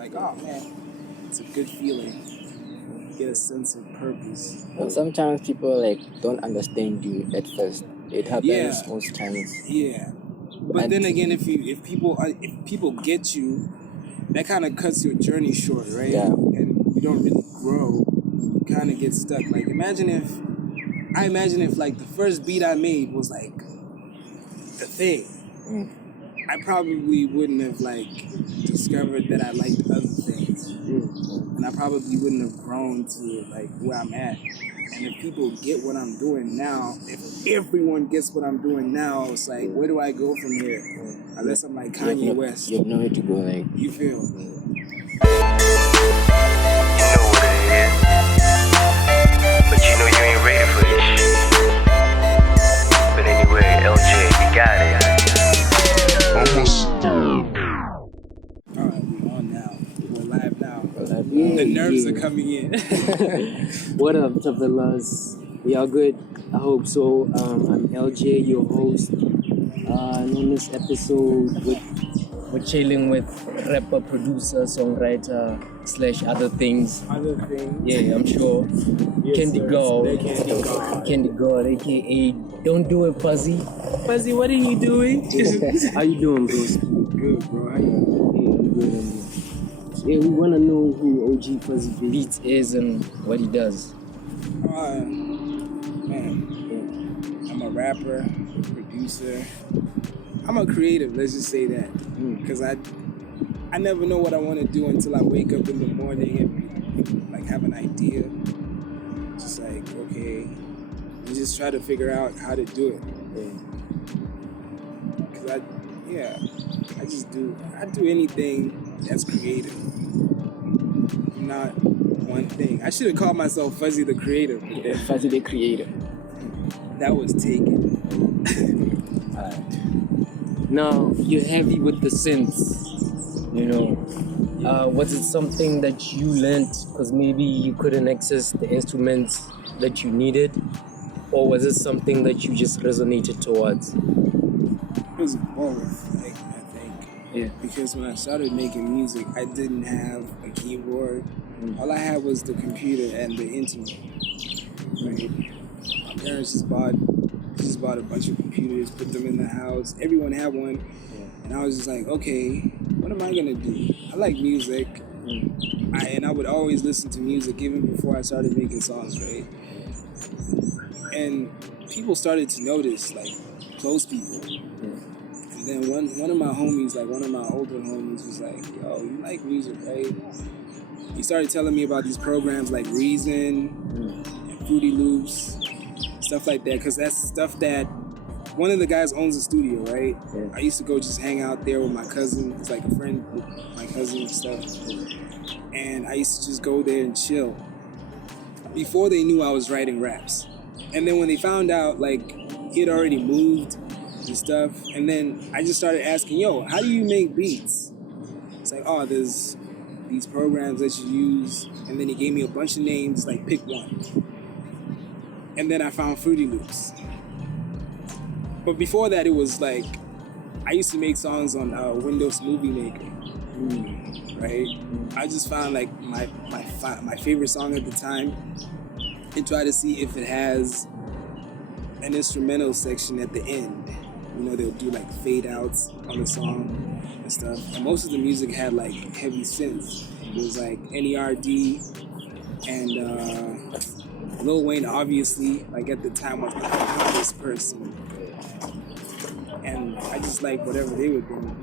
like, oh man, it's a good feeling. Get a sense of purpose. Sometimes people like don't understand you at first. It happens most times. Yeah, but then again, if people get you, that kind of cuts your journey short, right? Yeah. And you don't really grow. You kind of get stuck. Like imagine if like the first beat I made was like the thing. I probably wouldn't have like discovered that I liked other things. And I probably wouldn't have grown to like where I'm at. And if people get what I'm doing now, if everyone gets what I'm doing now, it's like, where do I go from here? Unless I'm like Kanye West. You have nowhere to go, like. You feel? You know what it is. But you know you ain't ready for this shit. But anyway, LJ, you got it. Alright, we're on now. We're live now. The nerves are coming in. What up, Tavelas? We are good? I hope so. I'm LJ, your host. And on this episode, we're chilling with rapper, producer, songwriter, / other things. Other things. Yeah, I'm sure. Yes, Candy sir. Girl. Candy God, aka Don't Do It, Fuzzy. Fuzzy, what are you doing? How you doing, bro? Good, bro. How you doing? Yeah, I'm good. Yeah, we want to know who OG Fuzzy Beets is and what he does. Man, I'm a rapper, producer. I'm a creative, let's just say that. Because I never know what I want to do until I wake up in the morning and like have an idea. Just like, okay, and just try to figure out how to do it. Because I do anything that's creative. Not one thing. I should have called myself Fuzzy the Creator. Fuzzy the Creator. That was taken. Now, you're heavy with the synths, you know. Was it something that you learned because maybe you couldn't access the instruments that you needed? Or was it something that you just resonated towards? It was both, I think. Yeah. Because when I started making music, I didn't have a keyboard. All I had was the computer and the internet. Right? My parents just bought a bunch of computers, put them in the house. Everyone had one. And I was just like, okay, what am I gonna do? I like music. And I would always listen to music even before I started making songs, right? And people started to notice, like close people. And then one of my homies, like one of my older homies was like, yo, you like music, right? He started telling me about these programs like Reason, and Fruity Loops, stuff like that, because that's stuff that one of the guys owns a studio, right? Yeah. I used to go just hang out there with my cousin. It's like a friend with my cousin and stuff. And I used to just go there and chill. Before they knew I was writing raps. And then when they found out, like, he had already moved and stuff, and then I just started asking, yo, how do you make beats? It's like, oh, there's these programs that you use. And then he gave me a bunch of names, like, pick one. And then I found Fruity Loops. But before that, it was like, I used to make songs on Windows Movie Maker, right? I just found like my favorite song at the time and try to see if it has an instrumental section at the end. You know, they'll do like fade outs on the song and stuff. And most of the music had like heavy synths. It was like NERD and Lil Wayne, obviously, like at the time was the hottest person. And I just like whatever they were doing.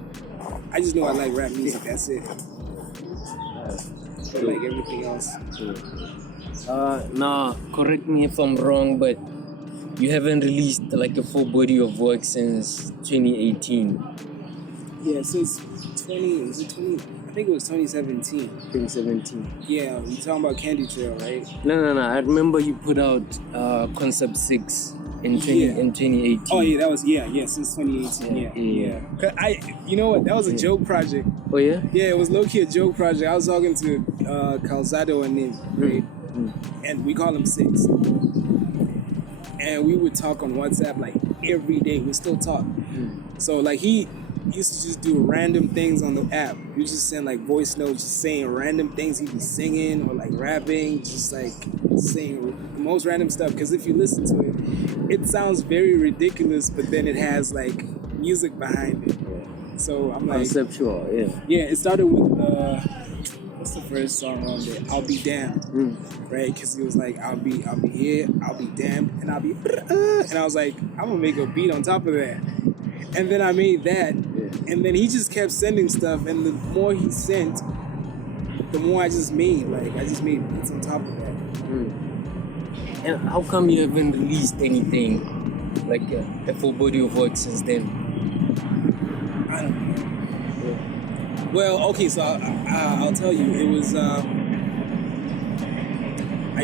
I just know I like rap music, that's it. I like everything else. Nah, correct me if I'm wrong, but you haven't released like a full body of work since 2018. Yeah, since I think it was 2017. 2017. Yeah, you talking about Candy Trail, right? No. I remember you put out Concept 6 in 2018. Oh yeah, that was since 2018. Yeah. You know what? That was a joke project. Oh yeah? Yeah, it was low key a joke project. I was talking to Calzado and him, right? And we call him 6. And we would talk on WhatsApp like every day. We still talk. So like he used to just do random things on the app. He would just send like voice notes, just saying random things. He'd be singing or like rapping, just like saying the most random stuff. Because if you listen to it, it sounds very ridiculous, but then it has like music behind it. So I'm like, Conceptual, yeah. yeah. It started with what's the first song on there? I'll Be Damned, right? Because he was like, I'll be here, I'll be damned, and I'll be, and I was like, I'm gonna make a beat on top of that. And then I made that, and then he just kept sending stuff, and the more he sent, the more I just made. Like, I just made beats on top of that. And how come you haven't released anything like a full body of work since then? I don't know. Well, okay, so I'll tell you. It was, I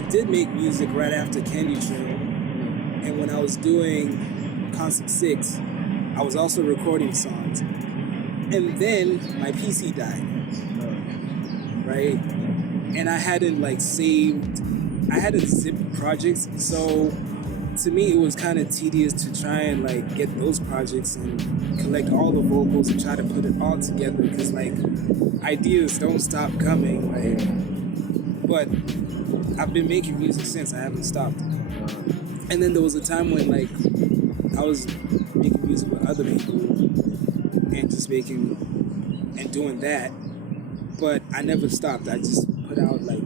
did make music right after Candy Trail, and when I was doing Concept 6, I was also recording songs. And then my PC died, right? And I hadn't like I hadn't zipped projects, so to me it was kind of tedious to try and like get those projects and collect all the vocals and try to put it all together, because like ideas don't stop coming, right? But I've been making music since. I haven't stopped. And then there was a time when like I was making music with other people and just making and doing that, but I never stopped. I just put out like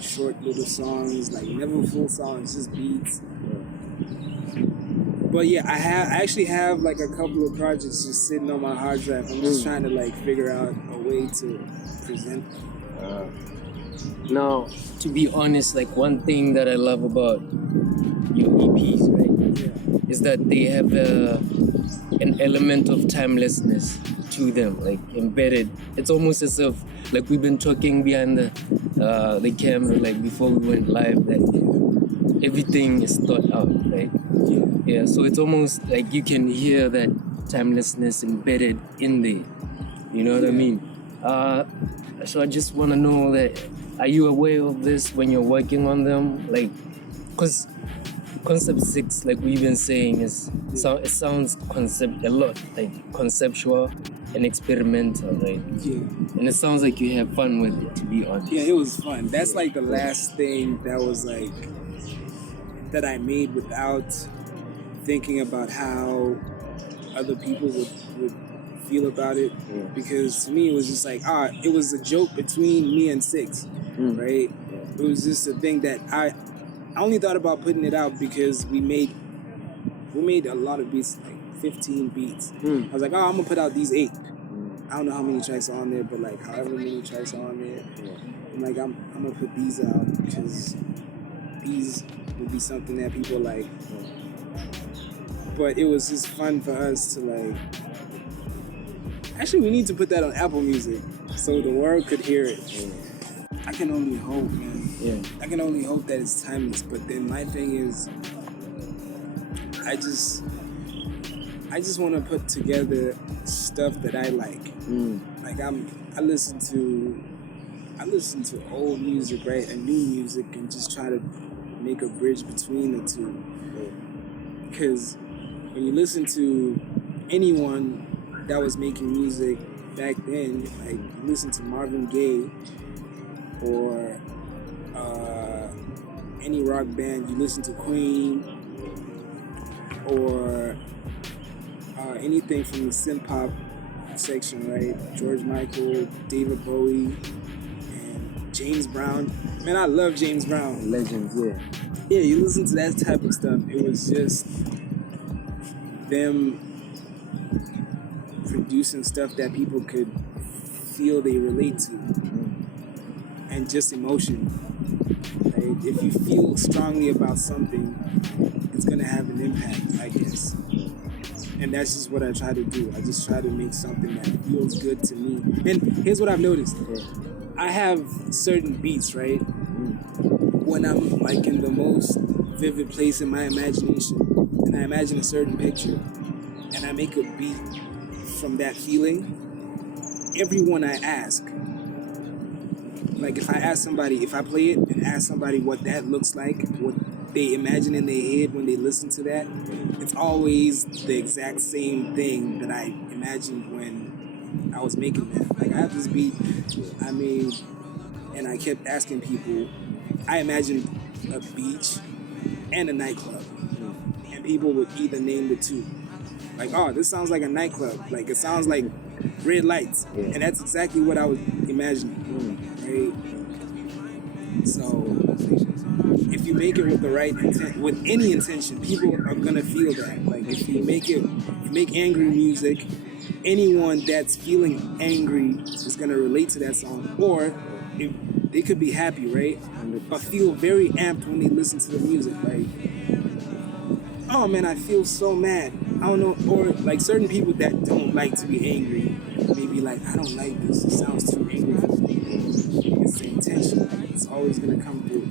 short little songs, like never full songs, just beats. But yeah, I actually have like a couple of projects just sitting on my hard drive. I'm just trying to like figure out a way to present them. Now, to be honest, like one thing that I love about your EPs, right, is that they have an element of timelessness to them, like embedded. It's almost as if, like we've been talking behind the camera, like before we went live, that everything is thought out, right? Yeah, so it's almost like you can hear that timelessness embedded in there. You know what I mean? So I just want to know that, are you aware of this when you're working on them? Like, because Concept 6, like we've been saying, it sounds a lot like conceptual and experimental, right? Yeah. And it sounds like you have fun with it, to be honest. Yeah, it was fun. That's like the last thing that was like, that I made without thinking about how other people would feel about it. Yeah. Because to me it was just like, it was a joke between me and Six, right? It was just a thing that I only thought about putting it out because we made a lot of beats, like 15 beats. I was like, I'm gonna put out these 8. I don't know how many tracks are on there, but like however many tracks are on there, I'm like, I'm gonna put these out because these would be something that people like. But it was just fun for us to like. Actually, we need to put that on Apple Music so the world could hear it. I can only hope, man. Yeah. I can only hope that it's timeless. But then my thing is, I just want to put together stuff that I like. Like I listen to old music, right, and new music, and just try to make a bridge between the two. Because when you listen to anyone that was making music back then, like you listen to Marvin Gaye or any rock band, you listen to Queen or anything from the synth pop section, right? George Michael, David Bowie, and James Brown. Man, I love James Brown. Legends, yeah. Yeah, you listen to that type of stuff. It was just them producing stuff that people could feel they relate to, and just emotion. Right? If you feel strongly about something, it's gonna have an impact, I guess. And that's just what I try to do. I just try to make something that feels good to me. And here's what I've noticed. I have certain beats, right? When I'm like in the most vivid place in my imagination, and I imagine a certain picture, and I make a beat from that feeling, everyone I ask, like if I play it and ask somebody what that looks like, what they imagine in their head when they listen to that, it's always the exact same thing that I imagined when I was making that. Like I have this beat I made, and I kept asking people. I imagined a beach and a nightclub, and people would either name the two. Like, oh, this sounds like a nightclub. Like it sounds like red lights, and that's exactly what I was imagining. Right? So if you make it with the right intent, with any intention, people are gonna feel that. Like if you make angry music, anyone that's feeling angry is gonna relate to that song. Or if they could be happy, right? But feel very amped when they listen to the music. Like, oh man, I feel so mad. I don't know. Or like certain people that don't like to be angry, maybe like, I don't like this. It sounds too angry for me. It's the intention. Like, it's always gonna come through.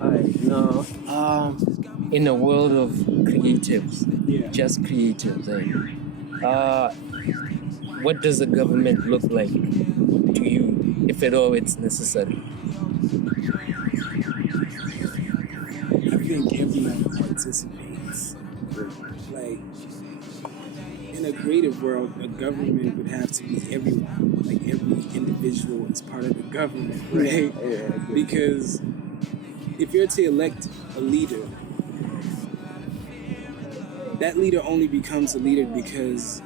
Alright, now, in the world of creatives, just creatives, what does the government look like to you, if at all it's necessary? I think everyone participates. Like, in a creative world, a government would have to be everyone. Like, every individual is part of the government, right? Because if you're to elect a leader, that leader only becomes a leader because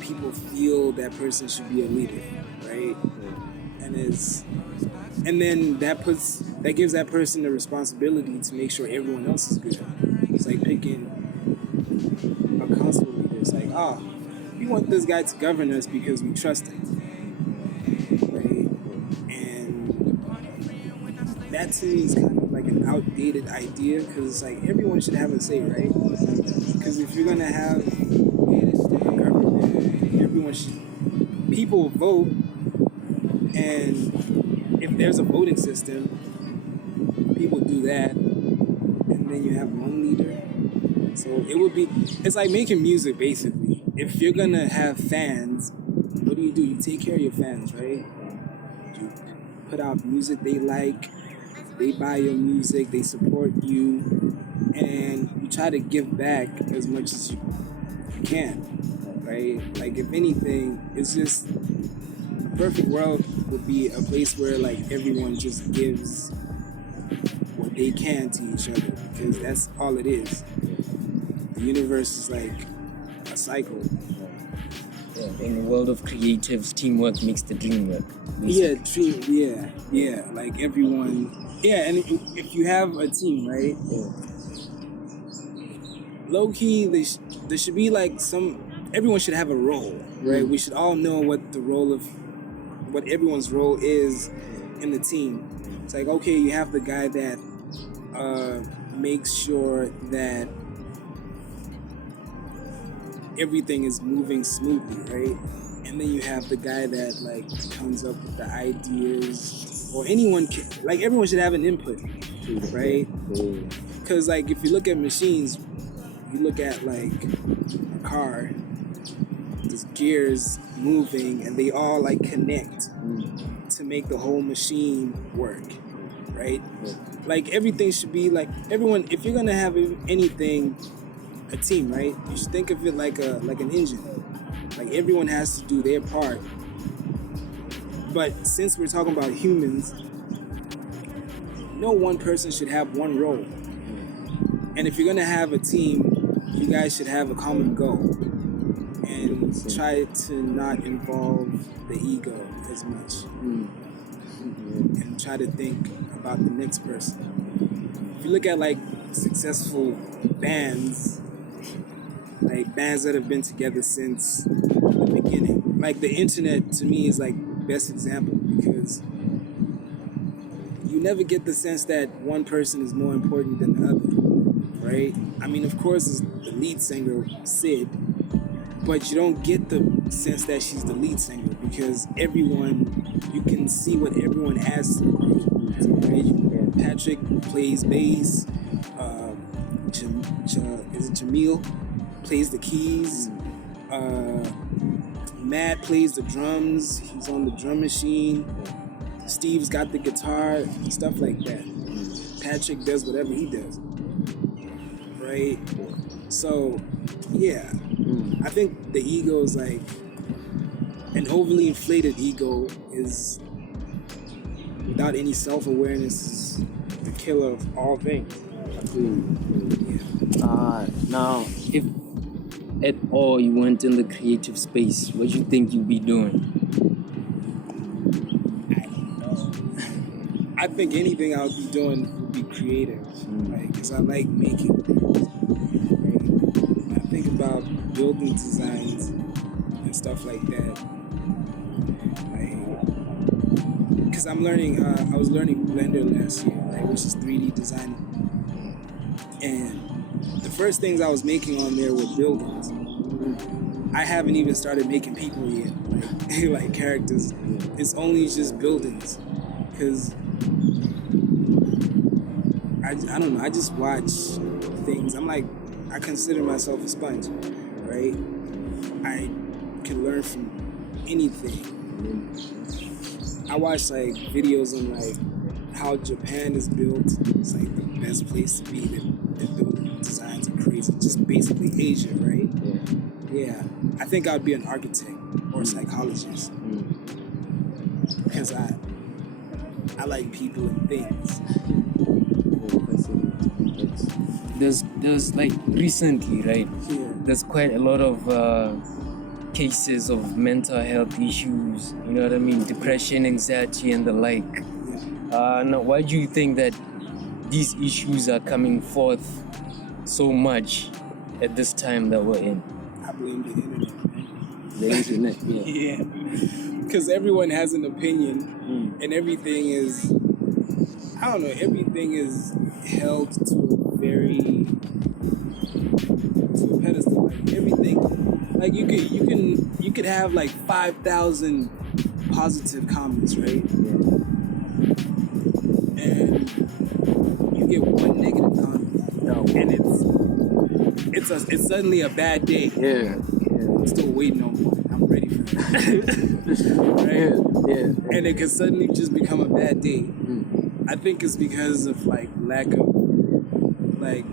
people feel that person should be a leader, right? And then that gives that person the responsibility to make sure everyone else is good. It's like picking a council leader. It's like, we want this guy to govern us because we trust him, right? And that to me is kind of like an outdated idea, because it's like everyone should have a say, right? Because if you're gonna have a government, people vote, and if there's a voting system, people do that, and then you have one leader. So it's like making music basically. If you're gonna have fans, what do? You take care of your fans, right? You put out music they like, they buy your music, they support you, and you try to give back as much as you can, right? Like if anything, it's just a perfect world would be a place where like everyone just gives what they can to each other, because that's all it is. The universe is like a cycle. In the world of creatives, teamwork makes the dream work. Yeah. Like everyone. Yeah, and if you have a team, right? Low key, there should be like everyone should have a role, right? We should all know what everyone's role is in the team. It's like, okay, you have the guy that makes sure that everything is moving smoothly, right? And then you have the guy that like comes up with the ideas, or everyone should have an input, right? Because like if you look at machines, you look at like a car, there's gears moving, and they all like connect to make the whole machine work, right? Like everything should be like everyone. If you're gonna have anything, a team, right? You should think of it like an engine. Like everyone has to do their part. But since we're talking about humans, no one person should have one role. And if you're gonna have a team, you guys should have a common goal and try to not involve the ego as much, and try to think about the next person. If you look at like successful bands, like bands that have been together since the beginning, like the internet to me is like best example, because you never get the sense that one person is more important than the other, right? I mean, of course, it's the lead singer, Sid, but you don't get the sense that she's the lead singer, because you can see what everyone adds to the group, right? Patrick plays bass, Jamil plays the keys, Matt plays the drums, he's on the drum machine, Steve's got the guitar, stuff like that. Patrick does whatever he does, right? So, yeah. I think the ego is like an overly inflated ego is without any self-awareness is the killer of all things. Yeah. Now, if at all you went in the creative space, what do you think you'd be doing? I think anything I would be doing would be creative, like, because I like making things. Right? When I think about building designs and stuff like that, like, because I'm learning, I was learning Blender last year, right, which is 3D design, and the first things I was making on there were buildings. I haven't even started making people yet, like, like characters. It's only just buildings, because I don't know, I just watch things. I'm like, I consider myself a sponge, right? I can learn from anything. I watch like videos on like how Japan is built. It's like the best place to be. The building designs are crazy. Just basically Asia, right? Yeah. I think I'd be an architect or a psychologist. Because I like people and things. There's like recently, right? Yeah. There's quite a lot of cases of mental health issues. You know what I mean? Depression, anxiety, and the like. Now, why do you think that these issues are coming forth so much at this time that we're in? I blame the internet. The internet, yeah. Yeah. Because everyone has an opinion, and everything is, I don't know, everything is held to a pedestal. Like everything, like you could have like 5,000 positive comments, right? And you get one negative comment, and it's suddenly a bad day. Yeah. I'm still waiting on one. I'm ready for that. Right? Yeah. And it can suddenly just become a bad day. I think it's because of like lack of like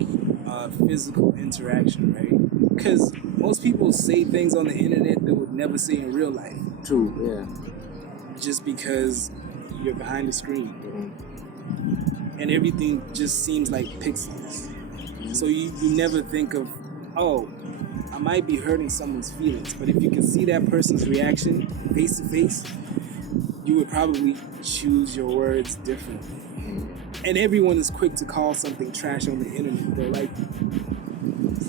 physical interaction, right? Because most people say things on the internet they would never say in real life. True, yeah. Just because you're behind the screen. And everything just seems like pixels. So you never think of, oh, I might be hurting someone's feelings, but if you can see that person's reaction face to face, you would probably choose your words differently. And everyone is quick to call something trash on the internet. They're like,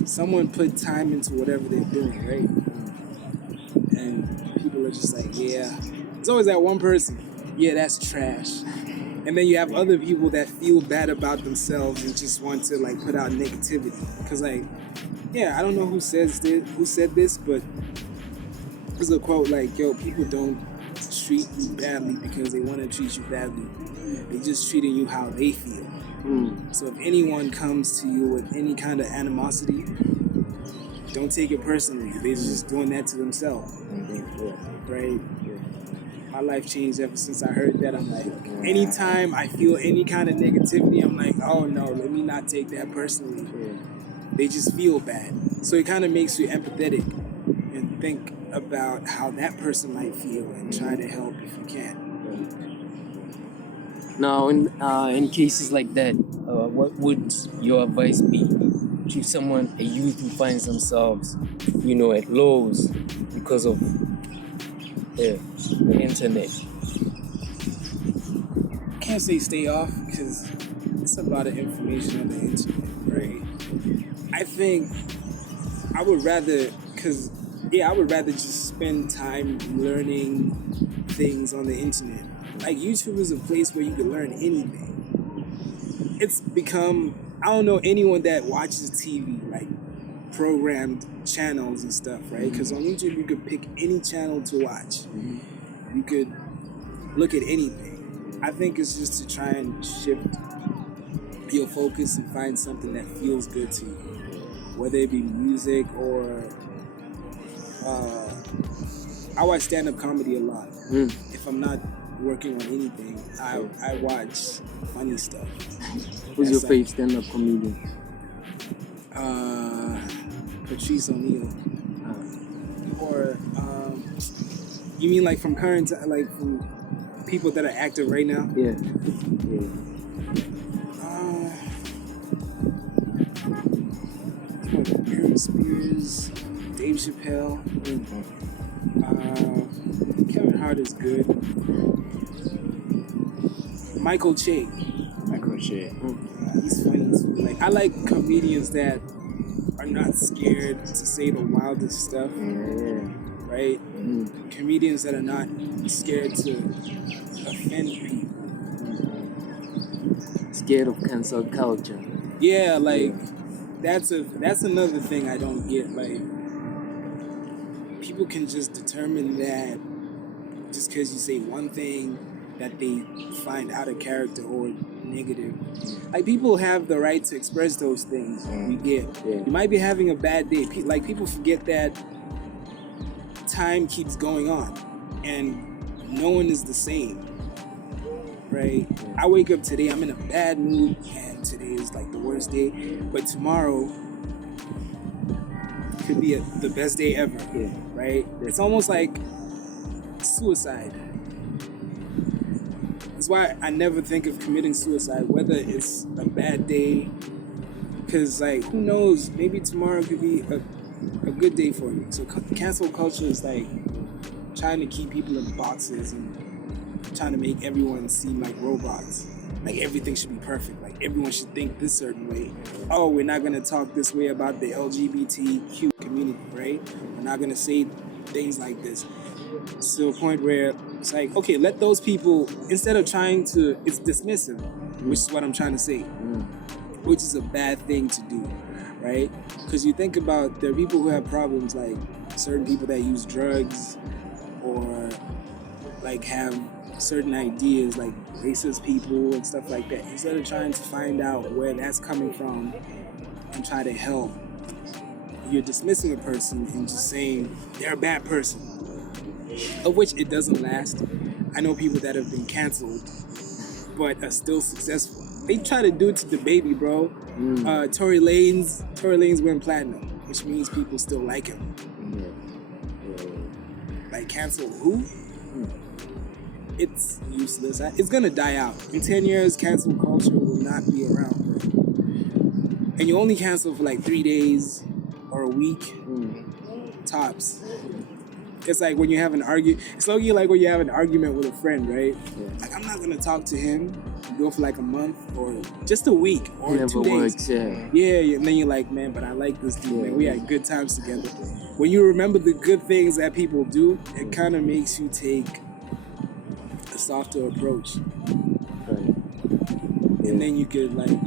someone put time into whatever they're doing, right? And people are just like, yeah. There's always that one person, yeah, that's trash. And then you have other people that feel bad about themselves and just want to like put out negativity. Cause like, yeah, I don't know who said this, but there's a quote like, yo, people don't treat you badly because they want to treat you badly. They're just treating you how they feel. So if anyone comes to you with any kind of animosity, don't take it personally. They're just doing that to themselves. Right? My life changed ever since I heard that. I'm like, anytime I feel any kind of negativity, I'm like, oh no, let me not take that personally. They just feel bad. So it kind of makes you empathetic and think about how that person might feel and try to help if you can. Now, in cases like that, what would your advice be to someone, a youth who finds themselves, at lows because of the internet? I can't say stay off because it's a lot of information on the internet, right? I think I would rather just spend time learning things on the internet. Like YouTube is a place where you can learn anything. It's become, I don't know anyone that watches TV, like programmed channels and stuff, right? Because on YouTube you could pick any channel to watch. You could look at anything. I think it's just to try and shift your focus and find something that feels good to you. Whether it be music or I watch stand-up comedy a lot. If I'm not working on anything, I watch funny stuff. Who's your favorite stand-up comedian? Patrice O'Neal. Or you mean like from current, like from people that are active right now? Yeah. Britney Spears, Dave Chappelle, Kevin Hart is good. Michael Che, he's funny too. Like I like comedians that are not scared to say the wildest stuff, right? Comedians that are not scared to offend people. Scared of cancel culture. Yeah, like that's another thing I don't get. Like people can just determine that just because you say one thing that they find out of character or negative. Like people have the right to express those things. We get. Yeah. You might be having a bad day. Like people forget that time keeps going on, and no one is the same. Right? I wake up today, I'm in a bad mood, and today is like the worst day. But tomorrow could be the best day ever. Yeah. Right? It's almost like suicide. That's why I never think of committing suicide, whether it's a bad day. Because, like, who knows? Maybe tomorrow could be a good day for you. So cancel culture is like trying to keep people in boxes and trying to make everyone seem like robots. Like everything should be perfect. Like everyone should think this certain way. Oh, we're not going to talk this way about the LGBTQ community, right? We're not going to say things like this. It's to a point where it's like, okay, let those people, instead of trying to, it's dismissive, which is what I'm trying to say, which is a bad thing to do, right? Because you think about, there are people who have problems, like certain people that use drugs or like have certain ideas, like racist people and stuff like that. Instead of trying to find out where that's coming from and try to help, you're dismissing a person and just saying they're a bad person, of which it doesn't last. I know people that have been canceled but are still successful. They try to do it to the baby, bro. Tory Lanez went platinum, which means people still like him. Like cancel who? It's useless. It's gonna die out. In 10 years, cancel culture will not be around, bro. And you only cancel for like 3 days or a week, tops. It's like when you have an argument. It's like when you have an argument with a friend, right? Like I'm not gonna talk to him. Go for like a month or just a week or Never 2 days. works, Yeah, and then you're like, man, but I like this dude. Man. We had good times together. When you remember the good things that people do, it kind of makes you take a softer approach. And then you could like,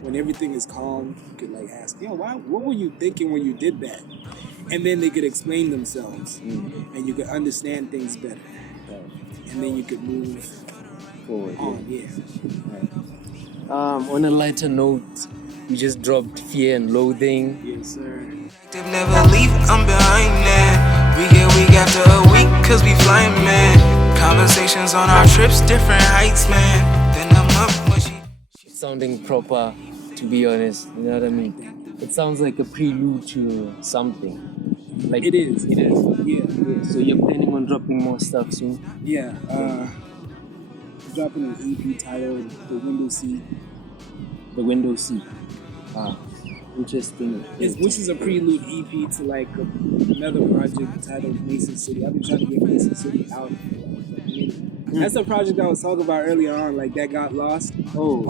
when everything is calm, you could like ask, what were you thinking when you did that? And then they could explain themselves, and you could understand things better. And then you could move forward. On, on a lighter note, we just dropped Fear and Loathing. Yes, sir. Never leave, I'm behind that. We get week after a week, cause we flying, man. Conversations on our trips, different heights, man. Then I'm up when she... It's sounding proper, to be honest, you know what I mean? It sounds like a prelude to something. Like It is. Yeah. So you're planning on dropping more stuff soon? Yeah. Dropping an EP titled The Window Seat. The Window Seat. Interesting. Which is a prelude EP to like another project titled Mason City. I've been trying to get Mason City out. That's a project I was talking about earlier on, like that got lost on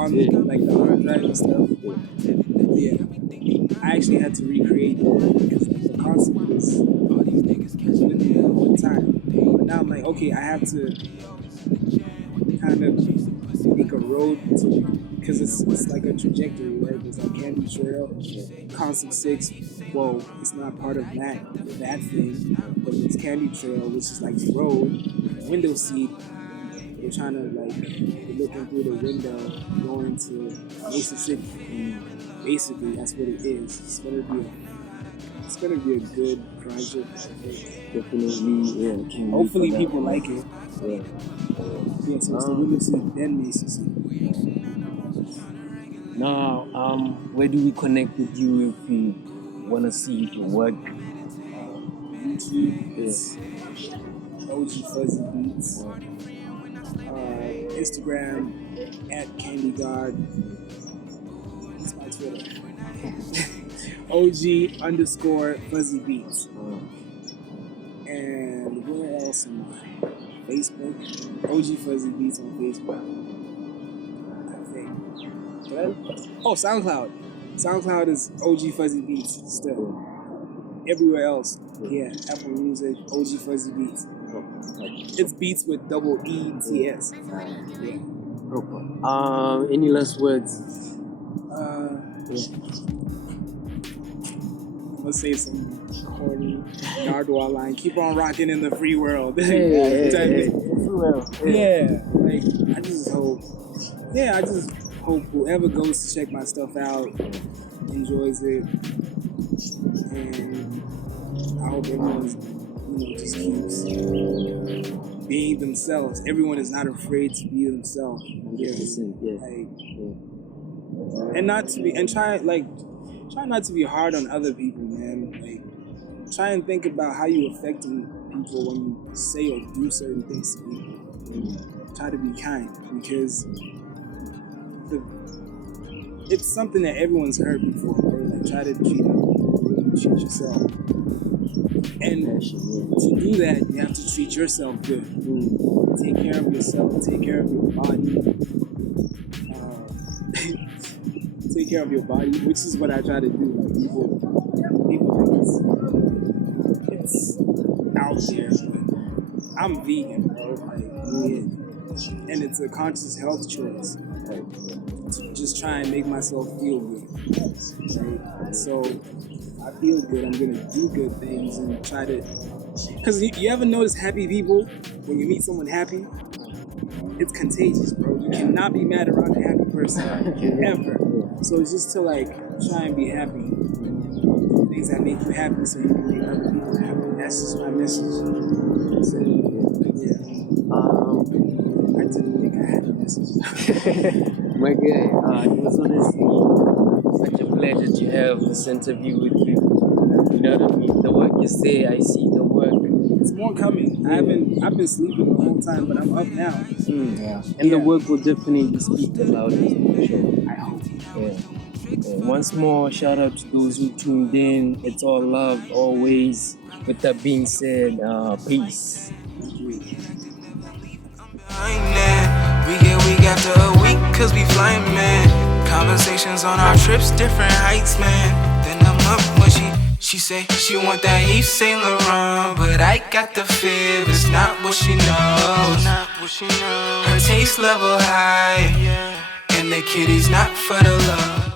like the hard drive and stuff. Yeah. I actually had to recreate it because the concept was all these niggas catching it all the time. But now I'm like, okay, I have to kind of make a road to, because it's like a trajectory, right? There's like Candy Trail, Concept 6. Whoa, it's not part of that thing, but it's Candy Trail, which is like the road. Window Seat, we're trying to like, we're looking through the window, going to Mason City. Basically, that's what it is. It's gonna be a good project. Definitely, yeah. Hopefully, people like it. Yeah. Yeah, so it's the Window Seat, then Mason City. Now, where do we connect with you if we want to see your work? YouTube, it's OG Fuzzy Beats. Instagram at Candy God. That's my Twitter. OG underscore Fuzzy Beats. And where else am I? Facebook. OG Fuzzy Beats on Facebook. I think. Oh, SoundCloud. SoundCloud is OG Fuzzy Beats still. Everywhere else, yeah, Apple Music, OG Fuzzy Beats. It's Beats with double ETS. Yeah. Any last words? Let's say some corny Nardwuar line. Keep on rocking in the free world. Hey. Yeah, like I just hope whoever goes to check my stuff out enjoys it, and I hope everyone's just keeps being themselves. Everyone is not afraid to be themselves. 100%, yeah. And not to be, and try not to be hard on other people, man. Like, try and think about how you affecting people when you say or do certain things to people. Try to be kind, because it's something that everyone's heard before, bro. Like, try to treat yourself. And to do that, you have to treat yourself good. Take care of yourself, take care of your body. Take care of your body, which is what I try to do. Like, people think it's out there, but I'm vegan, bro. And it's a conscious health choice. To just try and make myself feel good. Right? So I feel good. I'm gonna do good things and try to. Cause you ever notice happy people when you meet someone happy? It's contagious, bro. You cannot be mad around a happy person ever. So it's just to try and be happy. Do things that make you happy so you can make other people happy. That's just my message. So, I didn't think I had a message. My guy, it was honestly such a pleasure to have this interview with you. You know what I mean? The work is there. I see the work. It's more coming. I've been sleeping the whole time, but I'm up now. And the work will definitely speak about it, for sure. I hope. Once more, shout out to those who tuned in. It's all love, always. With that being said, peace. Week after a week, cause we flying, man. Conversations on our trips, different heights, man. Then I'm up when she say she want that Yves Saint Laurent, but I got the fib, it's not what she knows. Her taste level high, and the kitty's not for the love.